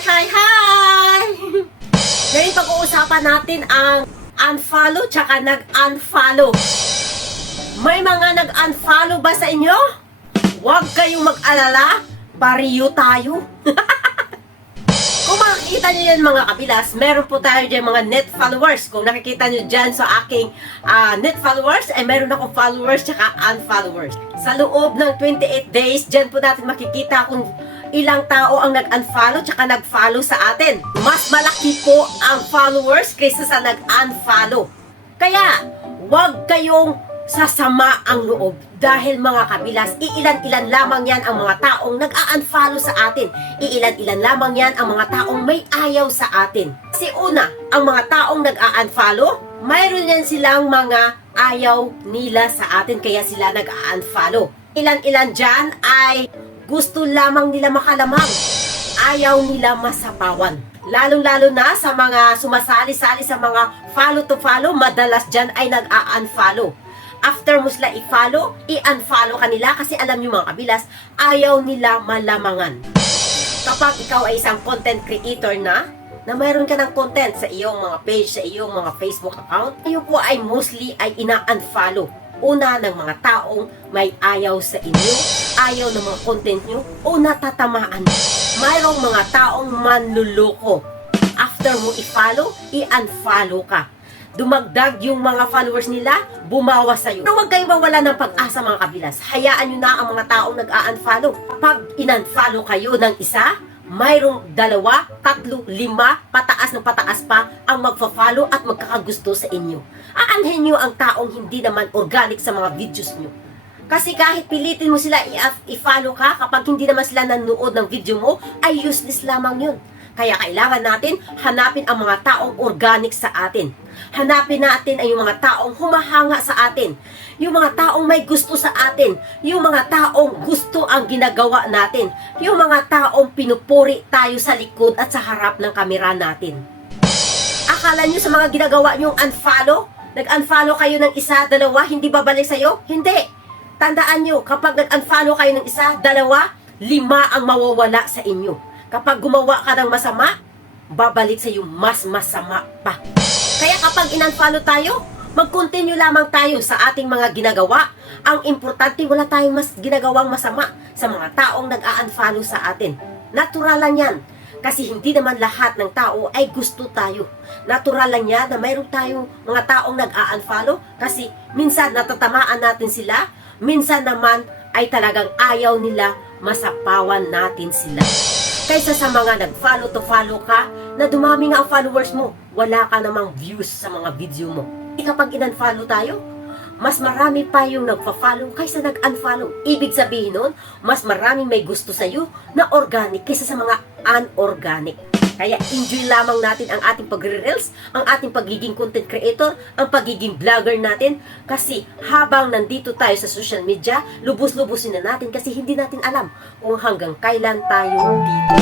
Hi! Ngayon pag-uusapan natin ang unfollow tsaka nag-unfollow. May mga nag-unfollow ba sa inyo? Huwag kayong mag-alala, pariyo tayo. Kung makikita nyo yan mga kabilas, meron po tayo dyan mga net followers. Kung nakikita nyo dyan sa aking net followers, ay meron akong followers tsaka unfollowers. Sa loob ng 28 days, dyan po natin makikita kung ilang tao ang nag-unfollow tsaka nag-follow sa atin. Mas malaki po ang followers kaysa sa nag-unfollow. Kaya, huwag kayong sasama ang loob dahil mga kabilas, iilan-ilan lamang yan ang mga taong nag-a-unfollow sa atin. Iilan-ilan lamang yan ang mga taong may ayaw sa atin. Kasi una, ang mga taong nag-a-unfollow, mayroon yan silang mga ayaw nila sa atin kaya sila nag-a-unfollow. Ilan-ilan dyan ay gusto lamang nila makalamang. Ayaw nila masapawan. Lalong-lalo na sa mga sumasali-sali sa mga follow to follow, madalas dyan ay nag-a-unfollow. After mo sila i-follow, i-unfollow kanila kasi alam nyo mga kabilas, ayaw nila malamangan. Kapag ikaw ay isang content creator na mayroon ka ng content sa iyong mga page, sa iyong mga Facebook account, kayo po ay mostly ay ina-unfollow. Una ng mga taong may ayaw sa inyo, ayaw ng mga content nyo, o natatamaan. Mayroong mga taong manluloko. After mo i-follow, i-unfollow ka. Dumagdag yung mga followers nila, bumawas sa'yo. Pero huwag kayong mawala ng pag-asa mga kabilas. Hayaan nyo na ang mga taong nag-a-unfollow. Kapag in-unfollow kayo ng isa, mayroong 2, 3, 5, pataas ng pataas pa ang magfa-follow at magkakagusto sa inyo. Aanhin nyo ang taong hindi naman organic sa mga videos nyo. Kasi kahit pilitin mo sila i-follow ka, kapag hindi naman sila nanonood ng video mo, ay useless lamang yun. Kaya kailangan natin hanapin ang mga taong organic sa atin. Hanapin natin ay yung mga taong humahanga sa atin. Yung mga taong may gusto sa atin. Yung mga taong gusto ang ginagawa natin. Yung mga taong pinupuri tayo sa likod at sa harap ng kamera natin. Akala nyo sa mga ginagawa nyong unfollow? Nag-unfollow kayo ng 1, 2, hindi babalik sa'yo? Hindi. Tandaan nyo, kapag nag-unfollow kayo ng 1, 2, 5 ang mawawala sa inyo. Kapag gumawa ka ng masama, babalik sa iyo mas masama pa. Kaya kapag in-unfollow tayo, mag-continue lamang tayo sa ating mga ginagawa. Ang importante, wala tayong mas ginagawang masama sa mga taong nag-a-unfollow sa atin. Natural lang yan. Kasi hindi naman lahat ng tao ay gusto tayo. Natural lang yan na mayroon tayong mga taong nag-a-unfollow kasi minsan natatamaan natin sila, minsan naman ay talagang ayaw nila masapawan natin sila. Kaysa sa mga nag-follow to follow ka, na dumami nga ang followers mo, wala ka namang views sa mga video mo. Kapag in-unfollow tayo, mas marami pa yung nagpa-follow kaysa nag-unfollow. Ibig sabihin nun, mas maraming may gusto sa'yo na organic kaysa sa mga unorganic. Kaya enjoy lamang natin ang ating pagre-reels, ang ating pagiging content creator, ang pagiging vlogger natin. Kasi habang nandito tayo sa social media, lubos-lubusin na natin kasi hindi natin alam kung hanggang kailan tayo dito.